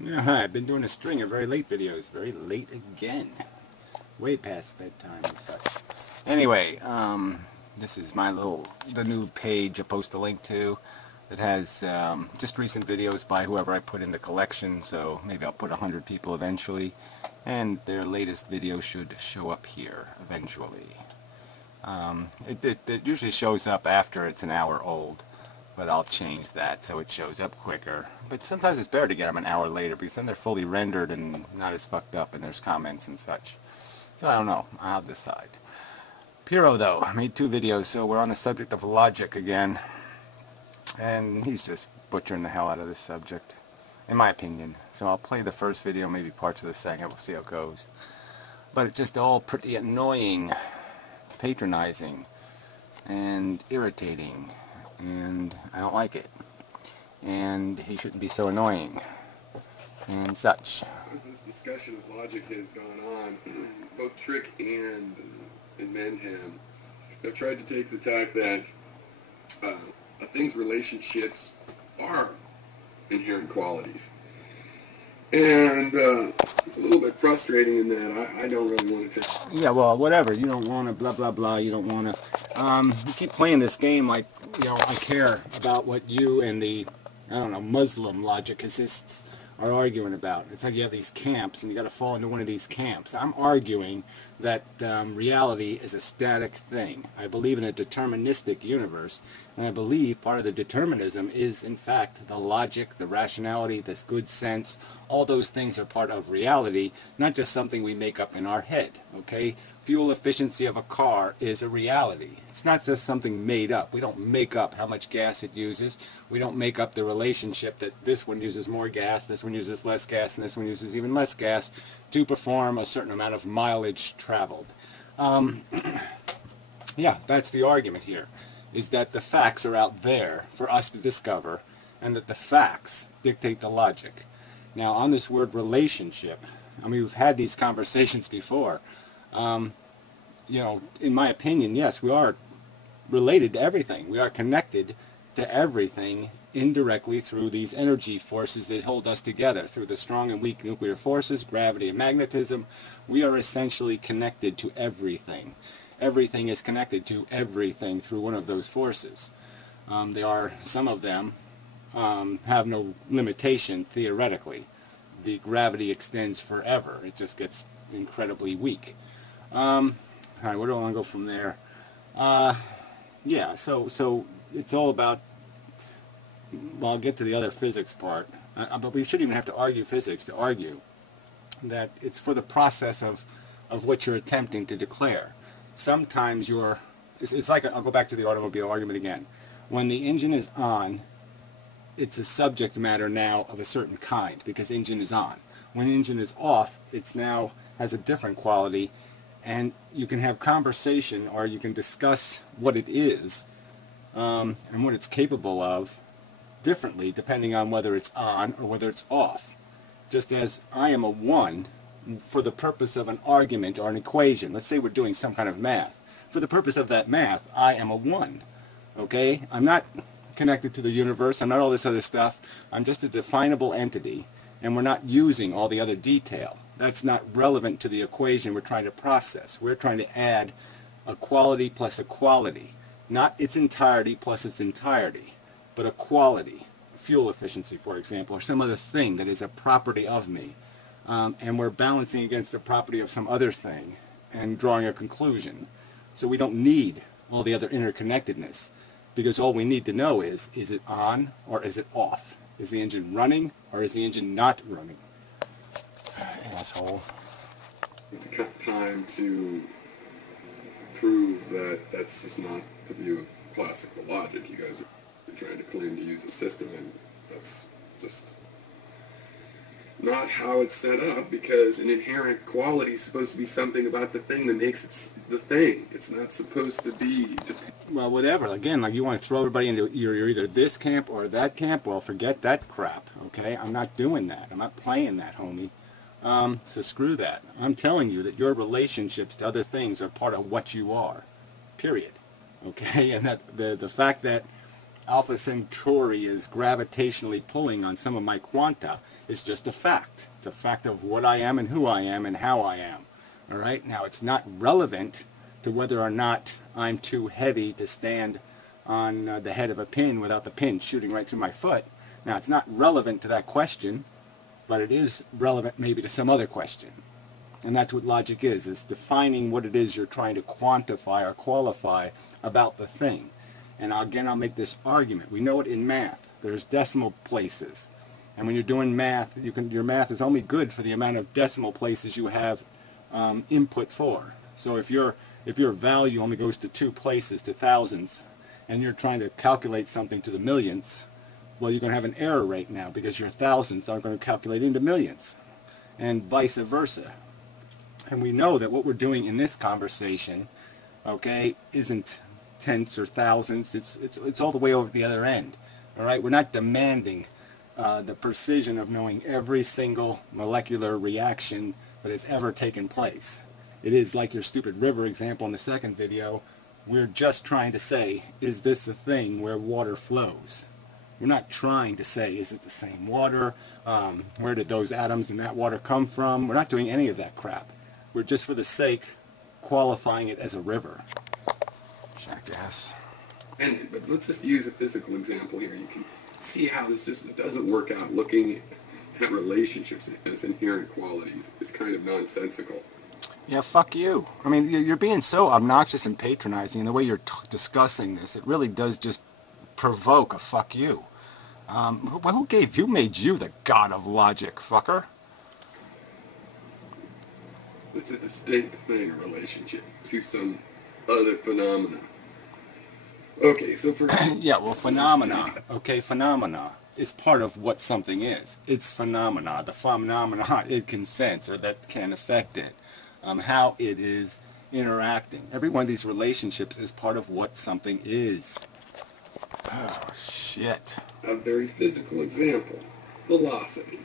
Yeah, I've been doing a string of very late videos. Very late again. Way past bedtime and such. Anyway, this is the new page I post a link to that has just recent videos by whoever I put in the collection, so maybe I'll put 100 people eventually, and their latest video should show up here eventually. It usually shows up after it's an hour old, but I'll change that so it shows up quicker. But sometimes it's better to get them an hour later because then they're fully rendered and not as fucked up and there's comments and such. So I don't know, I'll decide. Pyrrho though, I made 2 videos, so we're on the subject of logic again. And he's just butchering the hell out of this subject, in my opinion. So I'll play the first video, maybe parts of the second, we'll see how it goes. But it's just all pretty annoying, patronizing, and irritating. And I don't like it. And he shouldn't be so annoying. And such. So as this discussion of logic has gone on, both Trick and Manham have tried to take the tack that a thing's relationships are inherent qualities. And it's a little bit frustrating in that I don't really want to take... Yeah, well, whatever. You don't want to blah, blah, blah. You don't want to... you keep playing this game like, you know, I care about what you and the, I don't know, Muslim logicists are arguing about. It's like you have these camps and you got to fall into one of these camps. I'm arguing that reality is a static thing. I believe in a deterministic universe, and I believe part of the determinism is in fact the logic, the rationality, this good sense. All those things are part of reality, not just something we make up in our head, okay? Fuel efficiency of a car is a reality. It's not just something made up. We don't make up how much gas it uses. We don't make up the relationship that this one uses more gas, this one uses less gas, and this one uses even less gas to perform a certain amount of mileage traveled. Yeah, that's the argument here, is that the facts are out there for us to discover, and that the facts dictate the logic. Now, on this word relationship, I mean, we've had these conversations before. You know, in my opinion, yes, we are related to everything. We are connected to everything indirectly through these energy forces that hold us together, through the strong and weak nuclear forces, gravity and magnetism. We are essentially connected to everything. Everything is connected to everything through one of those forces. Some of them have no limitation theoretically. The gravity extends forever. It just gets incredibly weak. Alright, where do I want to go from there? Yeah, so it's all about, well, I'll get to the other physics part, but we shouldn't even have to argue physics to argue that it's for the process of what you're attempting to declare. Sometimes it's like, I'll go back to the automobile argument again. When the engine is on, it's a subject matter now of a certain kind, because engine is on. When engine is off, it's now has a different quality, and you can have conversation, or you can discuss what it is and what it's capable of differently depending on whether it's on or whether it's off. Just as I am a 1 for the purpose of an argument or an equation. Let's say we're doing some kind of math. For the purpose of that math, I am a 1. Okay? I'm not connected to the universe. I'm not all this other stuff. I'm just a definable entity, and we're not using all the other detail. That's not relevant to the equation we're trying to process. We're trying to add a quality plus a quality. Not its entirety plus its entirety, but a quality. Fuel efficiency, for example, or some other thing that is a property of me. And we're balancing against the property of some other thing and drawing a conclusion. So we don't need all the other interconnectedness, because all we need to know is it on or is it off? Is the engine running or is the engine not running? Asshole. Time to prove that that's just not the view of classical logic. You guys are trying to claim to use a system, and that's just not how it's set up, because an inherent quality is supposed to be something about the thing that makes it the thing. It's not supposed to be... Well, whatever. Again, like, you want to throw everybody into you're either this camp or that camp, well, forget that crap, okay? I'm not doing that. I'm not playing that, homie. So screw that. I'm telling you that your relationships to other things are part of what you are. Period. Okay? And that the fact that Alpha Centauri is gravitationally pulling on some of my quanta is just a fact. It's a fact of what I am and who I am and how I am. All right? Now, it's not relevant to whether or not I'm too heavy to stand on the head of a pin without the pin shooting right through my foot. Now, it's not relevant to that question, but it is relevant maybe to some other question. And that's what logic is defining what it is you're trying to quantify or qualify about the thing. And again, I'll make this argument. We know it in math. There's decimal places. And when you're doing math, your math is only good for the amount of decimal places you have input for. So if your value only goes to 2 places, to thousands, and you're trying to calculate something to the millions, well, you're going to have an error right now because your thousands aren't going to calculate into millions, and vice versa. And we know that what we're doing in this conversation, okay, isn't tenths or thousands. It's all the way over the other end. All right, we're not demanding the precision of knowing every single molecular reaction that has ever taken place. It is like your stupid river example in the second video. We're just trying to say, is this the thing where water flows? We're not trying to say, is it the same water? Where did those atoms in that water come from? We're not doing any of that crap. We're just for the sake qualifying it as a river. Jackass. But let's just use a physical example here. You can see how this just doesn't work out. Looking at relationships as inherent qualities is kind of nonsensical. Yeah, fuck you. I mean, you're being so obnoxious and patronizing in the way you're discussing this. It really does just provoke a fuck you. Who made you the god of logic, fucker? It's a distinct thing, a relationship, to some other phenomena. Okay, so for... yeah, well, phenomena, okay, phenomena is part of what something is. It's phenomena, the phenomena it can sense or that can affect it, how it is interacting. Every one of these relationships is part of what something is. Oh, shit. A very physical example, velocity.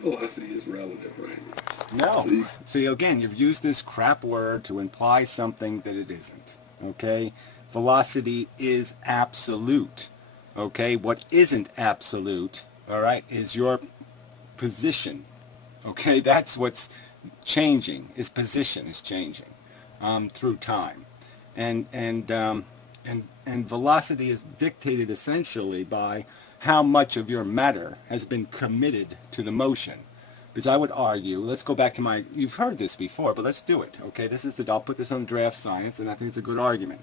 Velocity is relative, right? No. See, again, you've used this crap word to imply something that it isn't. Okay? Velocity is absolute. Okay? What isn't absolute, all right, is your position. Okay? That's what's changing. Is position is changing through time. And velocity is dictated essentially by how much of your matter has been committed to the motion. Because I would argue, let's go back to you've heard this before, but let's do it, okay? I'll put this on draft science, and I think it's a good argument.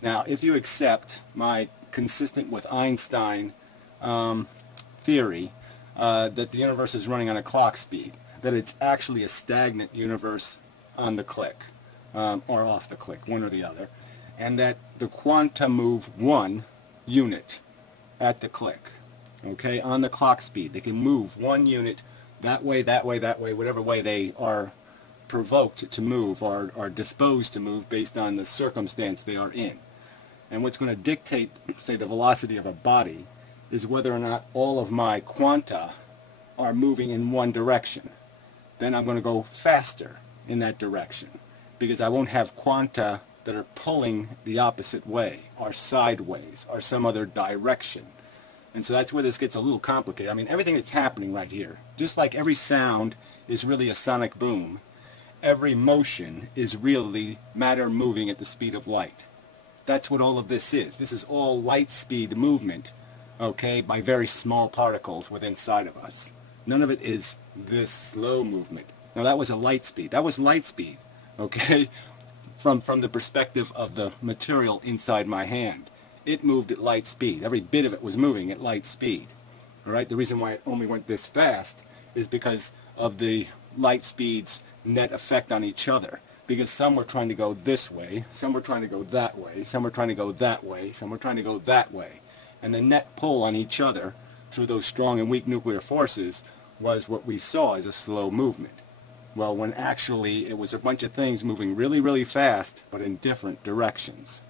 Now, if you accept my consistent with Einstein theory that the universe is running on a clock speed, that it's actually a stagnant universe on the click, or off the click, one or the other, and that the quanta move 1 unit at the click, okay, on the clock speed. They can move 1 unit that way, that way, that way, whatever way they are provoked to move or are disposed to move based on the circumstance they are in. And what's going to dictate, say, the velocity of a body is whether or not all of my quanta are moving in one direction. Then I'm going to go faster in that direction because I won't have quanta that are pulling the opposite way or sideways or some other direction. And so that's where this gets a little complicated. I mean, everything that's happening right here, just like every sound is really a sonic boom, every motion is really matter moving at the speed of light. That's what all of this is. This is all light speed movement, okay, by very small particles within inside of us. None of it is this slow movement. Now that was a light speed. That was light speed, okay, from the perspective of the material inside my hand. It moved at light speed. Every bit of it was moving at light speed. All right? The reason why it only went this fast is because of the light speed's net effect on each other. Because some were trying to go this way, some were trying to go that way, some were trying to go that way, some were trying to go that way. And the net pull on each other through those strong and weak nuclear forces was what we saw as a slow movement. Well, when actually it was a bunch of things moving really, really fast, but in different directions.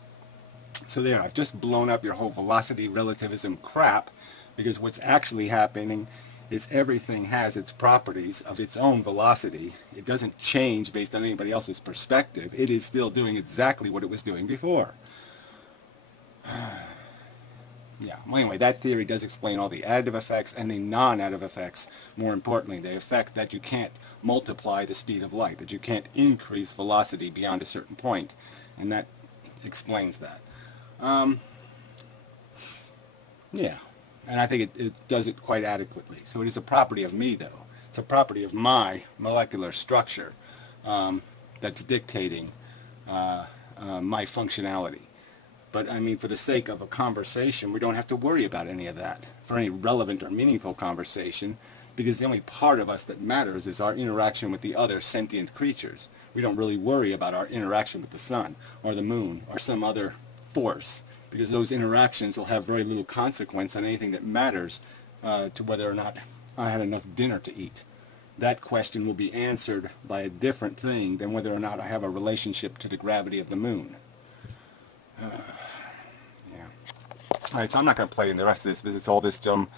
So there, I've just blown up your whole velocity relativism crap, because what's actually happening is everything has its properties of its own velocity. It doesn't change based on anybody else's perspective. It is still doing exactly what it was doing before. Yeah. Well, anyway, that theory does explain all the additive effects and the non-additive effects. More importantly, the effect that you can't multiply the speed of light, that you can't increase velocity beyond a certain point, and that explains that. Yeah, and I think it does it quite adequately. So it is a property of me, though. It's a property of my molecular structure that's dictating my functionality. But I mean, for the sake of a conversation, we don't have to worry about any of that for any relevant or meaningful conversation, because the only part of us that matters is our interaction with the other sentient creatures. We don't really worry about our interaction with the sun or the moon or some other force, because those interactions will have very little consequence on anything that matters to whether or not I had enough dinner to eat. That question will be answered by a different thing than whether or not I have a relationship to the gravity of the moon. Yeah. Alright, so I'm not going to play in the rest of this because it's all this dumb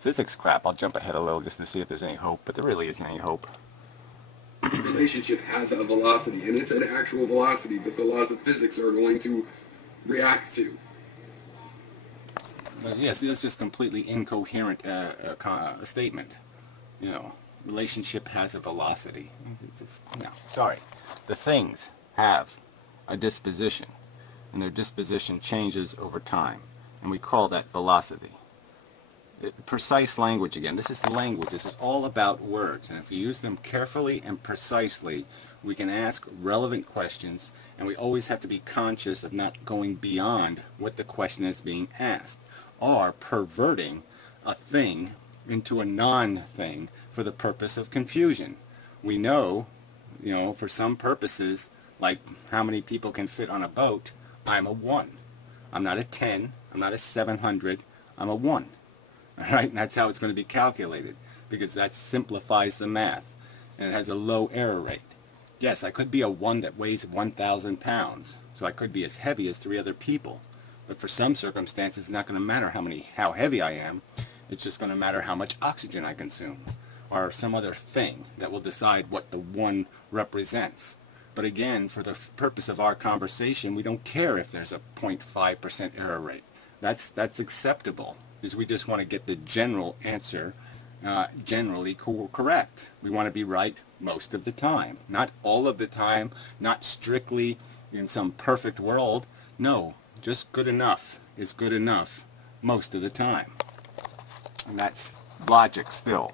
physics crap. I'll jump ahead a little just to see if there's any hope, but there really isn't any hope. The relationship has a velocity, and it's an actual velocity that the laws of physics are going to react to. But yes, it's just completely incoherent statement. You know, relationship has a velocity. It's just, no, sorry. The things have a disposition, and their disposition changes over time, and we call that velocity. Precise language again. This is language. This is all about words, and if we use them carefully and precisely, we can ask relevant questions, and we always have to be conscious of not going beyond what the question is being asked, or perverting a thing into a non-thing for the purpose of confusion. We know, you know, for some purposes, like how many people can fit on a boat, I'm a 1. I'm not a 10, I'm not a 700, I'm a 1. All right, and that's how it's going to be calculated, because that simplifies the math, and it has a low error rate. Yes, I could be a 1 that weighs 1,000 pounds, so I could be as heavy as 3 other people. But for some circumstances, it's not going to matter how heavy I am. It's just going to matter how much oxygen I consume, or some other thing that will decide what the 1 represents. But again, for the purpose of our conversation, we don't care if there's a 0.5% error rate. That's acceptable, because we just want to get the general answer generally correct. We want to be right most of the time. Not all of the time, not strictly in some perfect world. No, just good enough is good enough most of the time. And that's logic still.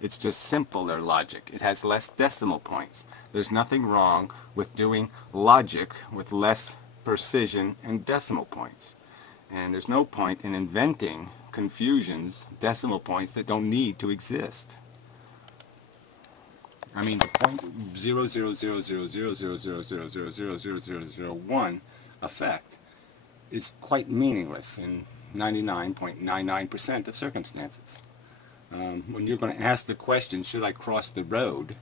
It's just simpler logic. It has less decimal points. There's nothing wrong with doing logic with less precision and decimal points. And there's no point in inventing confusions, decimal points that don't need to exist. I mean, the point 0.000000000001 effect is quite meaningless in 99.99% of circumstances. When you're going to ask the question, should I cross the road,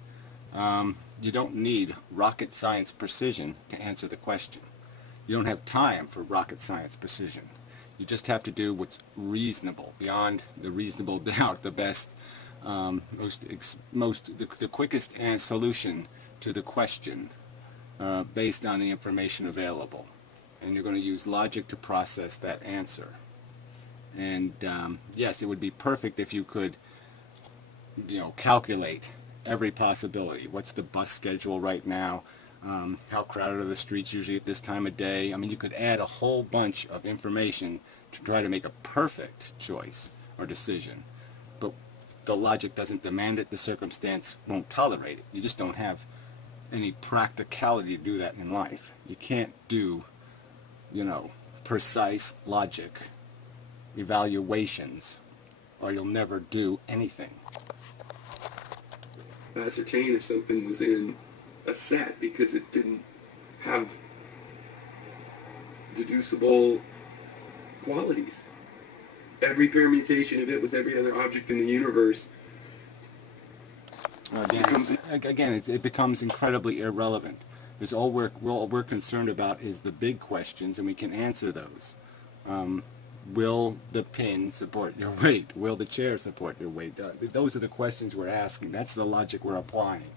you don't need rocket science precision to answer the question. You don't have time for rocket science precision. You just have to do what's reasonable, beyond the reasonable doubt, the best, the quickest solution to the question based on the information available. And you're going to use logic to process that answer. And yes, it would be perfect if you could, you know, calculate every possibility. What's the bus schedule right now? How crowded are the streets usually at this time of day? I mean, you could add a whole bunch of information to try to make a perfect choice or decision. But the logic doesn't demand it. The circumstance won't tolerate it. You just don't have any practicality to do that in life. You can't do, you know, precise logic evaluations, or you'll never do anything. Ascertain if something was in a set because it didn't have deducible qualities. Every permutation of it with every other object in the universe it becomes incredibly irrelevant. Because all we're concerned about is the big questions, and we can answer those. Will the pin support your weight? Will the chair support your weight? Those are the questions we're asking. That's the logic we're applying.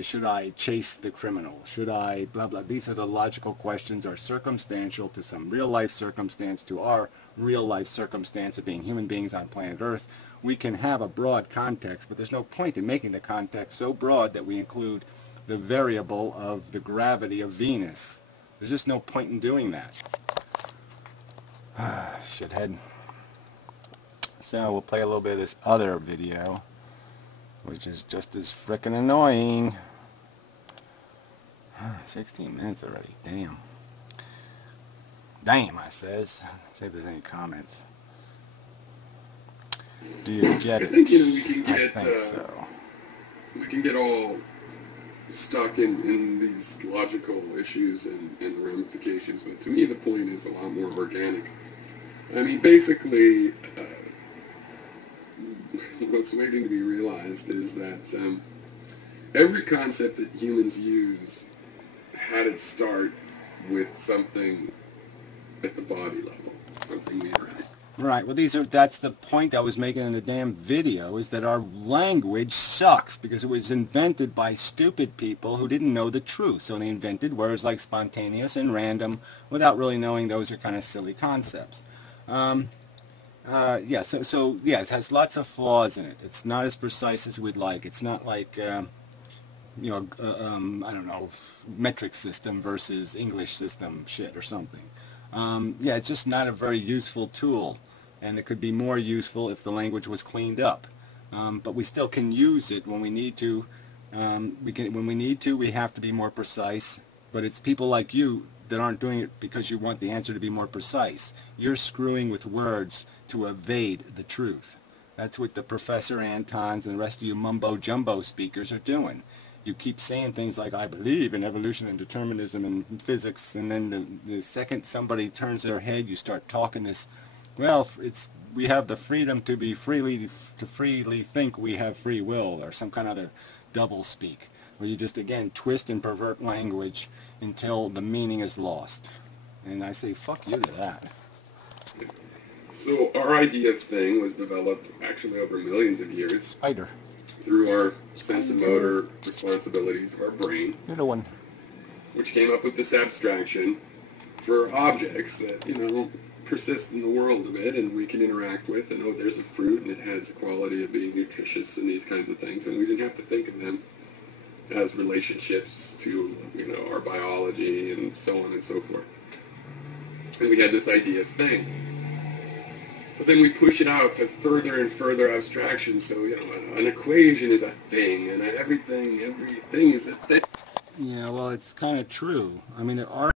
Should I chase the criminal? Should I blah blah? These are the logical questions, are circumstantial to some real life circumstance, to our real life circumstance of being human beings on planet Earth. We can have a broad context, but there's no point in making the context so broad that we include the variable of the gravity of Venus. There's just no point in doing that. Shithead. So we'll play a little bit of this other video, which is just as frickin' annoying. 16 minutes already. Damn. Damn, I says. Let's see if there's any comments. Do you get it? I think, we can get, I think so. We can get all stuck in these logical issues and ramifications, but to me the point is a lot more organic. I mean, basically, what's waiting to be realized is that every concept that humans use had its start with something at the body level, something we read. Right, well that's the point I was making in the damn video, is that our language sucks because it was invented by stupid people who didn't know the truth. So they invented words like spontaneous and random without really knowing those are kind of silly concepts. Yeah, so yeah, it has lots of flaws in it. It's not as precise as we'd like. It's not like, I don't know, metric system versus English system shit or something. Yeah, it's just not a very useful tool, and it could be more useful if the language was cleaned up. But we still can use it when we need to. When we need to, we have to be more precise. But it's people like you that aren't doing it because you want the answer to be more precise. You're screwing with words to evade the truth. That's what the Professor Antons and the rest of you mumbo-jumbo speakers are doing. You keep saying things like, I believe in evolution and determinism and physics, and then the second somebody turns their head, you start talking this, well, we have the freedom to freely think we have free will, or some kind of other double speak, where you just, again, twist and pervert language until the meaning is lost. And I say, fuck you to that. So our idea of thing was developed actually over millions of years. Spider. Through our sense and motor responsibilities of our brain. Little one. Which came up with this abstraction for objects that, persist in the world a bit and we can interact with, and there's a fruit and it has the quality of being nutritious and these kinds of things, and we didn't have to think of them as relationships to, our biology and so on and so forth. And we had this idea of thing. But then we push it out to further and further abstraction. So, an equation is a thing, and everything is a thing. Yeah, well, it's kind of true. I mean, there are